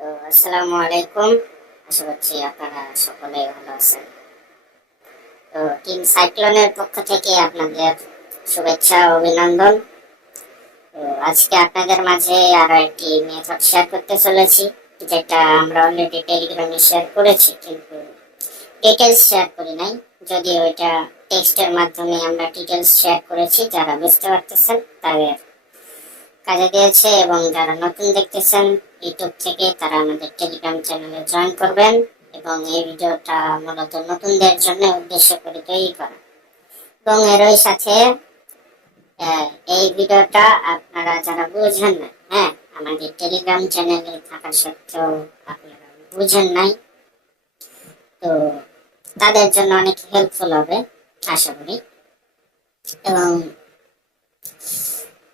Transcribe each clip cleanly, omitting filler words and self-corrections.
আসসালামু আলাইকুম। আশা করছি আপনারা সকলেই ভালো আছেন। তো টিম সাইক্লোনের পক্ষ থেকে আপনাদের শুভেচ্ছা ও অভিনন্দন। তো আজকে আপনাদের মাঝে আরো একটি মেথড শেয়ার করতে চলেছি, যেটা আমরা অলরেডি টেলিগ্রামে শেয়ার করেছি, কিন্তু ডিটেলস শেয়ার করি নাই। যদিও এটা টেক্সটের মাধ্যমে আমরা ডিটেলস শেয়ার করেছি, যারা বুঝতে পারতেছেন তাদের কাজে দিয়েছে, এবং যারা নতুন দেখতেছেন ইউটিউব থেকে তারা আমাদের টেলিগ্রাম চ্যানেলে জয়েন করবেন। এবং এই ভিডিওটা মূলত নতুনদের জন্য উদ্দেশ্য করে তৈরি করা, এবং এরই সাথে এই ভিডিওটা আপনারা যারা বুঝেন না, হ্যাঁ, আমাদের টেলিগ্রাম চ্যানেলে থাকা সত্ত্বেও আপনারা বুঝেন নাই, তো তাদের জন্য অনেক হেল্পফুল হবে আশা করি। এবং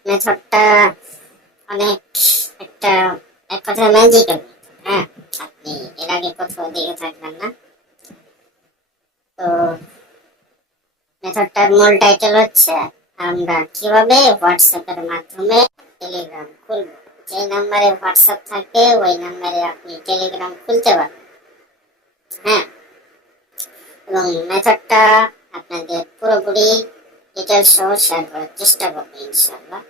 মেথডটা অনেক একটা এক কথায় ম্যাজিক্যাল। হ্যাঁ, আপনি এর আগে কোথাও দেখে থাকবেন না। তো মেথডটার মূল টাইটেল হচ্ছে আমরা কিভাবে হোয়াটসঅ্যাপের মাধ্যমে টেলিগ্রাম খুলব। যে নাম্বারে হোয়াটসঅ্যাপ থাকে ওই নাম্বারে আপনি টেলিগ্রাম খুলতে পারবেন। হ্যাঁ, এবং মেথডটা আপনাদের পুরোপুরি ডিটেলস সহ শেয়ার করার চেষ্টা করবো ইনশাআল্লাহ।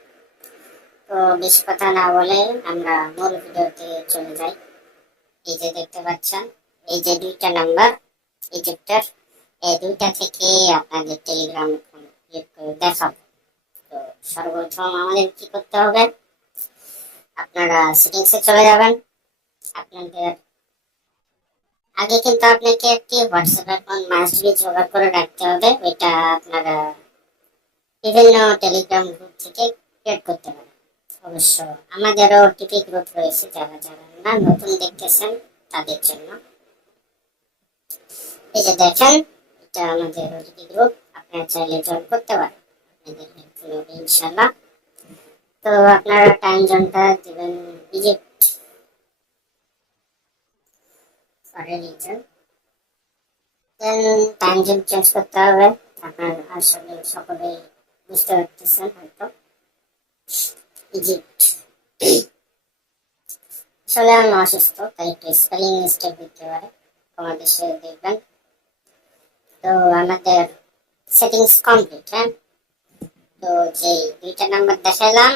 তো বেশি কথা না বলে আমরা মূল ভিডিওতে চলে যাই। এই যে দেখতে পাচ্ছেন, এই যে দুইটা নাম্বার ইজিপ্টের, এই দুইটা থেকে আপনাদের টেলিগ্রাম দেখাবো। তো সর্বপ্রথম আমাদের কি করতে হবে, আপনারা সেটিংসে চলে যাবেন। আপনাদের আগে কিন্তু আপনাকে একটি হোয়াটসঅ্যাপ অ্যাকাউন্ট মাস্ট বি জোগাড় করে রাখতে হবে। ওইটা আপনারা বিভিন্ন টেলিগ্রাম গ্রুপ থেকে ক্রিয়েট করতে পারেন। অবশ্য আমাদেরও টিপি গ্রুপ রয়েছে, যারা যারা না নতুন দেখতেছেন তাদের জন্য। এই যে দেখেন, এটা আমাদের ওটিপি গ্রুপ, আপনারা চাইলে জয়েন করতে পারেন, আপনাদের হেল্পফুল হবে ইনশাআল্লাহ। তো আপনারা টাইম জোনটা দিবেন ইজিপ্ট ফরেন রিজন, দেন টাইম জোন চেঞ্জ করতে হবে। আপনার আসলে সকলেই বুঝতে পারতেছেন হয়তো। ইজিপ্ট, আসলে আমি অসুস্থ, তাই একটু স্পেলিং মিস্টেক দিতে পারে, আমাদের সাথে দেখবেন। তো আমাদের সেটিংস কমপ্লিট। হ্যাঁ, তো যে দুইটা নাম্বার দেখালাম,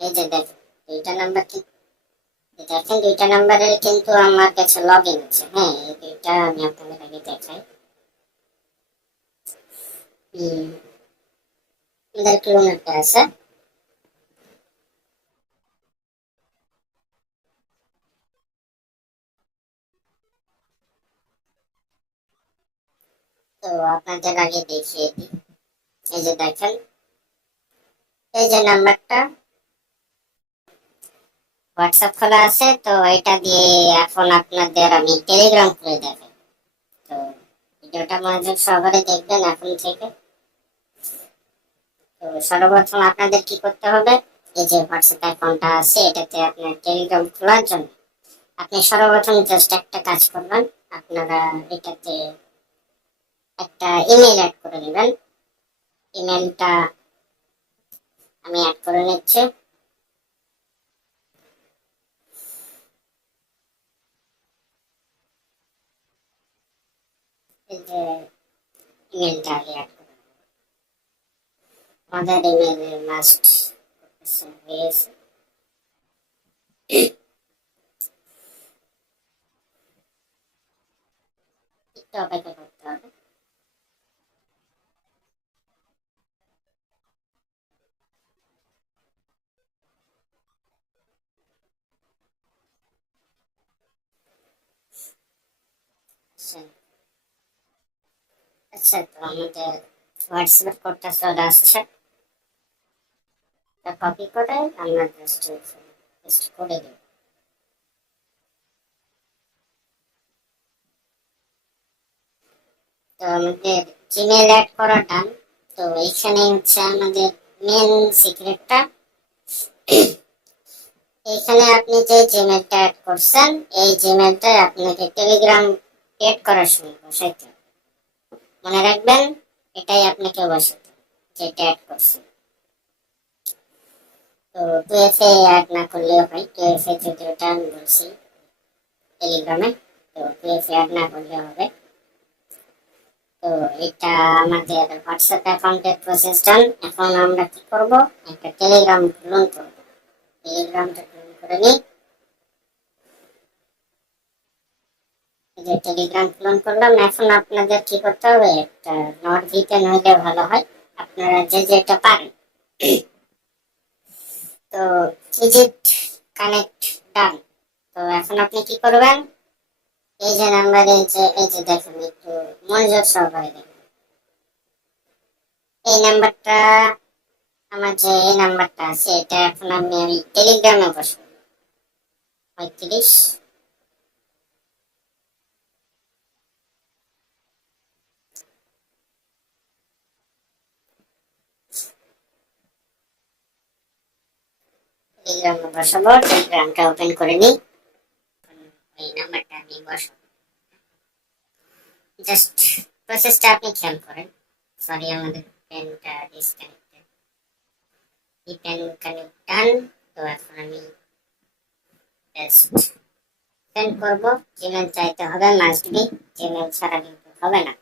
এই যে দেখেন দুইটা নাম্বার, দেখেন দুইটা নাম্বারে কিন্তু আমার কাছে লগ ইন আছে। হ্যাঁ, এই দুইটা আমি আপনাদের আগে দেখাই। আমাদের ক্লোন একটা আছে, তো আপনাদের আগে দেখিয়ে দিই। এই যে দেখেন, এই যে নাম্বারটা হোয়াটসঅ্যাপ খোলা আছে, তো এটা দিয়ে এখন আপনাদের আমি টেলিগ্রাম খুলে দেখাই। তো ভিডিওটা মনোযোগ সহকারে দেখবেন এখন থেকে। তো সর্বপ্রথম আপনাদের কি করতে হবে, এই যে হোয়াটসঅ্যাপ অ্যাকাউন্টটা আছে এটাতে আপনার টেলিগ্রাম খোলার জন্য আপনি সর্বপ্রথম জাস্ট একটা কাজ করবেন, আপনারা এটাতে একটা ইমেল অ্যাড করে নেবেন। ইমেলটা আমি অ্যাড করে নিচ্ছি। এই যে ইমেলটা আগে অ্যাড করে আমাদের ইমেল মাস্ট হয়ে গেছে। একটু অপেক্ষা করতে হবে। আচ্ছা আচ্ছা, তো আমাদের হোয়াটসঅ্যাপ কোডটা চলে আসছে, কপি করে আমরা জাস্ট পেস্ট করে দেব। তো আমাদের জিমেল অ্যাড করা ডান। তো এইখানে হচ্ছে আমাদের মেন সিক্রেটটা, এইখানে আপনি যে জিমেলটা অ্যাড করছেন এই জিমেলটা আপনাকে টেলিগ্রাম ক্রিয়েট করার সময় বসাইতে হবে। মনে রাখবেন, এটাই আপনাকে বসাতে হবে যেটা অ্যাড করছেন। তো টুএফএ অ্যাড না করলেও হয়, টুএফএ যদি ওটা আমি বলছি টেলিগ্রামে। তো পিএফ অ্যাড না করলে হবে। তো এটা আমাদের হোয়াটসঅ্যাপ অ্যাকাউন্টের প্রসেস ডান। এখন আমরা কি করব, একটা টেলিগ্রাম ক্লোন করব। টেলিগ্রামটা ক্লোন করে নিই। এই যে টেলিগ্রাম ক্লোন করলাম। এখন আপনাদের কি করতে হবে, একটা নট ভিপিএন হলে ভালো হয়, আপনারা যে যেটা পারেন। তো ইজিট কানেক্ট ডান। তো এখন আপনি কি করবেন, এই যে নাম্বারে এই যে দেখুন, একটু মনোযোগ সহকারে দেখুন। এই নাম্বারটা, আমার যে এই নাম্বারটা আছে, এটা এখন আমি টেলিগ্রামে বসবো। 35 টেলিগ্রামে বসাবো। টেলিগ্রামটা ওপেন করে নিই। এই নাম্বারটা আমি বসাবো। জাস্ট প্রসেসটা আপনি খেয়াল করেন। সরি, আমাদের পেনটা ডিসকানেক্টেড। এই পেন কানেক্ট ডান। তো এখন আমি জাস্ট সেন্ড করবো। জিমেল চাইতে হবে, মাস্ট বি। জিমেল ছাড়া কিন্তু হবে না।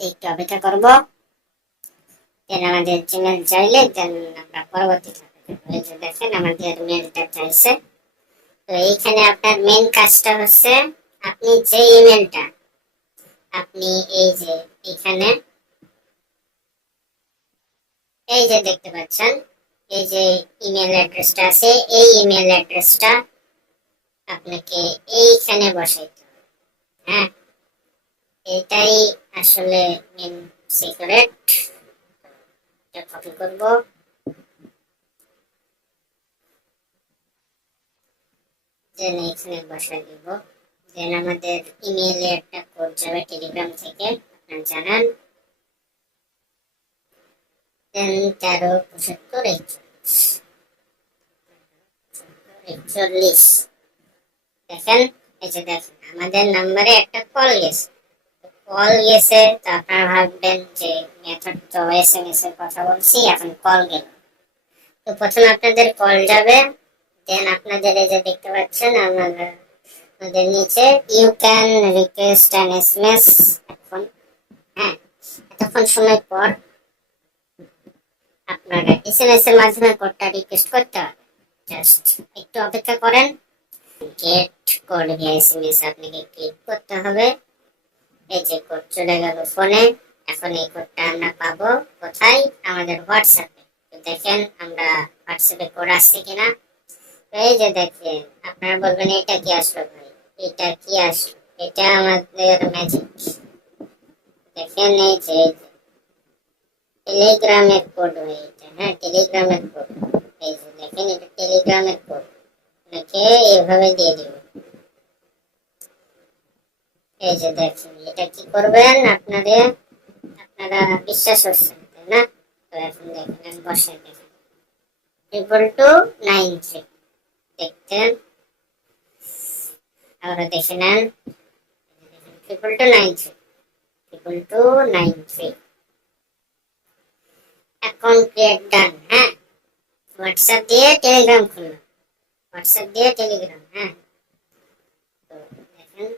একটু অপেক্ষা করবো। দেন আমাদের জিমেল চাইলে দেন আমরা পরবর্তী ধাপে যাব। দেখেন আমাদের মেলটা চাইছে। তো এইখানে আপনার মেন কাজটা হচ্ছে, আপনি যে ইমেলটা আপনি এই যে এখানে এই যে দেখতে পাচ্ছেন, এই যে ইমেল অ্যাড্রেসটা আছে, এই ইমেল অ্যাড্রেসটা আপনাকে এইখানে বসাইতে হবে। হ্যাঁ, এটাই আসলে মেন সিক্রেট। এটা কপি করব। দেন এখানে বসাই দিব। দেন আমাদের ইমেইলে একটা কোড যাবে টেলিগ্রাম থেকে, আপনারা জানেন। দেন 13 75 41 দেখেন, এই যে দেখেন আমাদের নাম্বারে একটা কল গেছে। কল গেছে তো আপনারা ভাববেন যে মেথড তো এসএমএস এর কথা বলছি, এখন কল গেল। তো প্রথমে আপনাদের কল যাবে। দেন আপনাদের এই যে দেখতে পাচ্ছেন আমাদের নিচে you can request an SMS. এখন হ্যাঁ, এতক্ষণ সময় পর আপনারা এসএমএস এর মাধ্যমে কোডটা রিকোয়েস্ট করতে হবে। জাস্ট একটু অপেক্ষা করেন। গেট কোড ভিয়া এসএমএস আপনাকে ক্লিক করতে হবে। এই যে কোড চলে গেল ফোনে। এখন এই কোডটা আমরা পাবো কোথায়, আমাদের হোয়াটসঅ্যাপে। তো দেখেন আমরা হোয়াটসঅ্যাপে কোড আসছে কিনা। এই যে দেখেন, আপনারা বলবেন এটা কি আসলো ভাই, এটা কি আসলো, এটা আমাদের ম্যাজিক। দেখেন এই যে টেলিগ্রামের কোড হয়ে এটা। হ্যাঁ, টেলিগ্রামের কোড। এই যে দেখেন, এটা টেলিগ্রামের কোড। আপনাকে এইভাবে দিয়ে দিব। এই যে দেখেন, এটা কি করবেন, আপনারা বিশ্বাস করছেন তাই না। তো এখন দেখেন আমি বসাই দেখেন, =93 দেখতেন। আবার দেখে নেন, =93 অ্যাকাউন্ট ক্রিয়েট ডান। হ্যাঁ, হোয়াটসঅ্যাপ দিয়ে টেলিগ্রাম খুললাম। হোয়াটসঅ্যাপ দিয়ে টেলিগ্রাম। হ্যাঁ, তো দেখেন।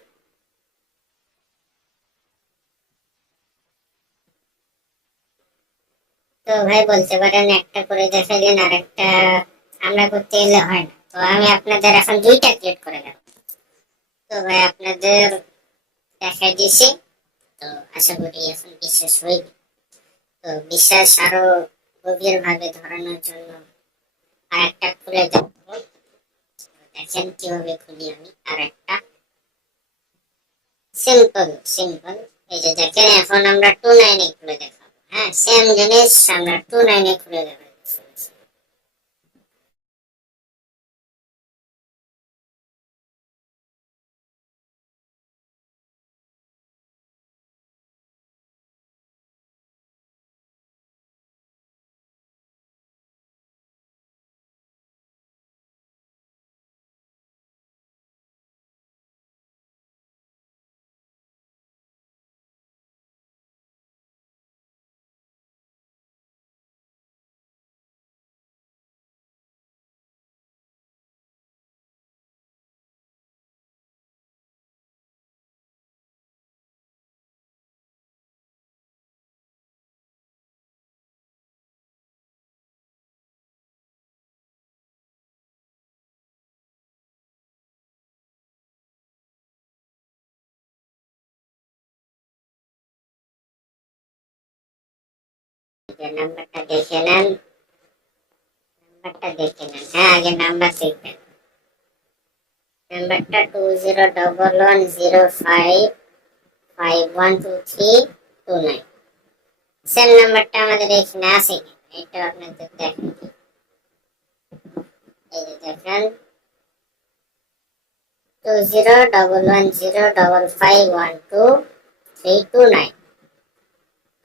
তো ভাই বলতে পারেন একটা করে দেখাইলেন, আর একটা আমরা করতে এলে হয় না। তো আমি আপনাদের এখন দুইটা ক্রিয়েট করে দেব। তো ভাই আপনাদের দেখাই দিয়েছি। তো আশা করি এখন বিশ্বাস হইবে। তো বিশ্বাস আরো গভীর ভাবে ধরানোর জন্য আর একটা খুলে দেখবো। দেখেন কিভাবে খুলি আমি আর একটা। Simple simple. এই যে দেখেন, এখন আমরা 29 খুলে দেখাবো। হ্যাঁ, সেম জিনিস আমরা 29 খুলে দেখাবো। যে নাম্বারটা দেখে নেন, হ্যাঁ আগে নাম্বার দেখবেন। নাম্বারটা 201105512329। সেম নাম্বারটা আমাদের এখানে আছে কিনা এটা আপনাদের দেখেন। এই যে দেখেন 201105512329।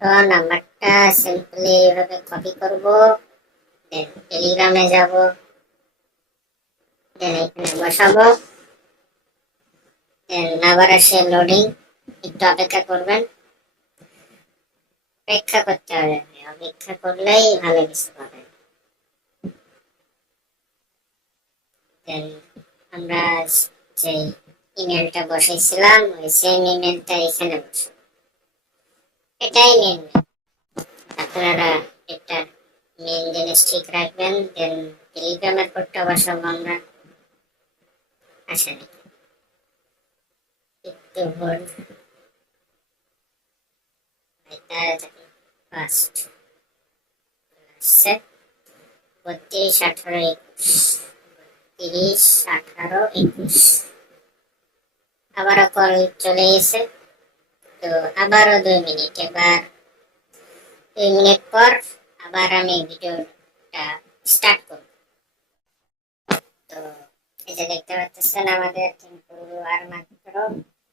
তো নাম্বারটা সিম্পলি এইভাবে কপি করব, দেন টেলিগ্রামে যাব, দেন এখানে বসাবো, দেন আবার আসে লোডিং, একটু অপেক্ষা করবেন। অপেক্ষা করতে হবে, অপেক্ষা করলেই ভালো কিছু পাবেন। দেন আমরা যে ইমেলটা বসাইছিলাম ওই সেম ইমেলটা এখানে বসাবো, এটাই মেন। আপনারা এটা মেন জিনিস ঠিক রাখবেন। দেন টেলিগ্রামের কোডটা বসাবো আমরা। আসেনি একটু হোল্ড, তাড়াতাড়ি ফার্স্ট আসছে 32 18 21 আবারও কল চলে গেছে। তো আবারও 2 মিনিট, এবার 2 মিনিট পর আবার আমি ভিডিওটা স্টার্ট করব। তো এই যে দেখতে পাচ্ছেন আমাদের কিন্তু আর মাত্র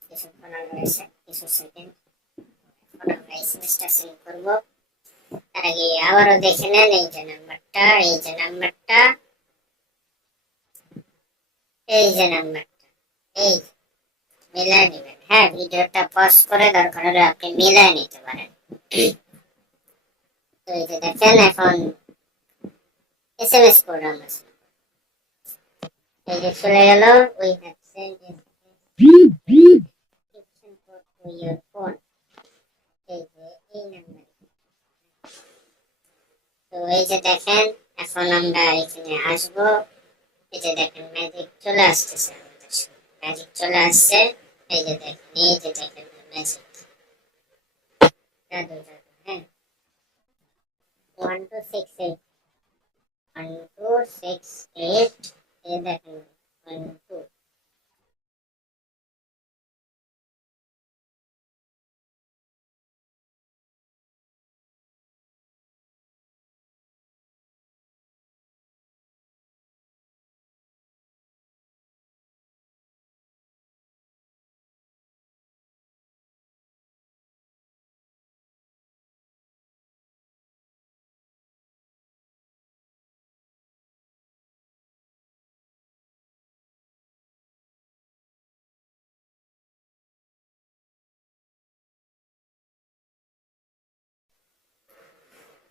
কিছুক্ষণ রয়েছে, কিছু সেকেন্ড। এখন আমরা এসএমএসটা সেন্ড করব। তার আগে আবারও দেখে নেন এই যে নাম্বারটা, এই যে নাম্বারটা, এই যে নাম্বারটা, এই মিলাই নেবেন। হ্যাঁ ভিডিওটা পজ করে দরকার হলে আপনি মিলাই নিতে পারেন। তো এই যে দেখেন এখন এসএমএস কোড আমরা এই যে চলে গেল। We have send encryption code to your phone. এই যে এই নাম্বার। তো এই যে দেখেন এখন আমরা এখানে আসবো। এই যে দেখেন ম্যাজিক চলে আসতেছে, আমাদের ম্যাজিক চলে আসছে। এই যে দেখেন, এই যে দেখেন ম্যাজিক জাদু জাদু। হ্যাঁ 1268 1268 এই দেখেন 12।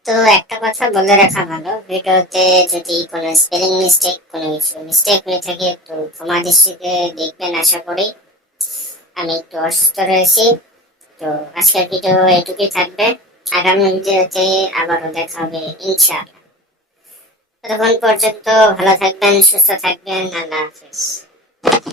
তো একটা কথা বলে রাখা ভালো, ভিডিওতে যদি কোনো স্পেলিং মিস্টেক, কোনো কিছু মিস্টেক হয়ে থাকে একটু ক্ষমা দৃষ্টিতে দেখবেন আশা করি। আমি একটু অসুস্থ রয়েছি। তো আজকের ভিডিও এটুকুই থাকবে। আগামী ভিডিওতে আবারও দেখা হবে ইনশাআল্লাহ। ততক্ষণ পর্যন্ত ভালো থাকবেন, সুস্থ থাকবেন। আল্লাহ হাফেজ।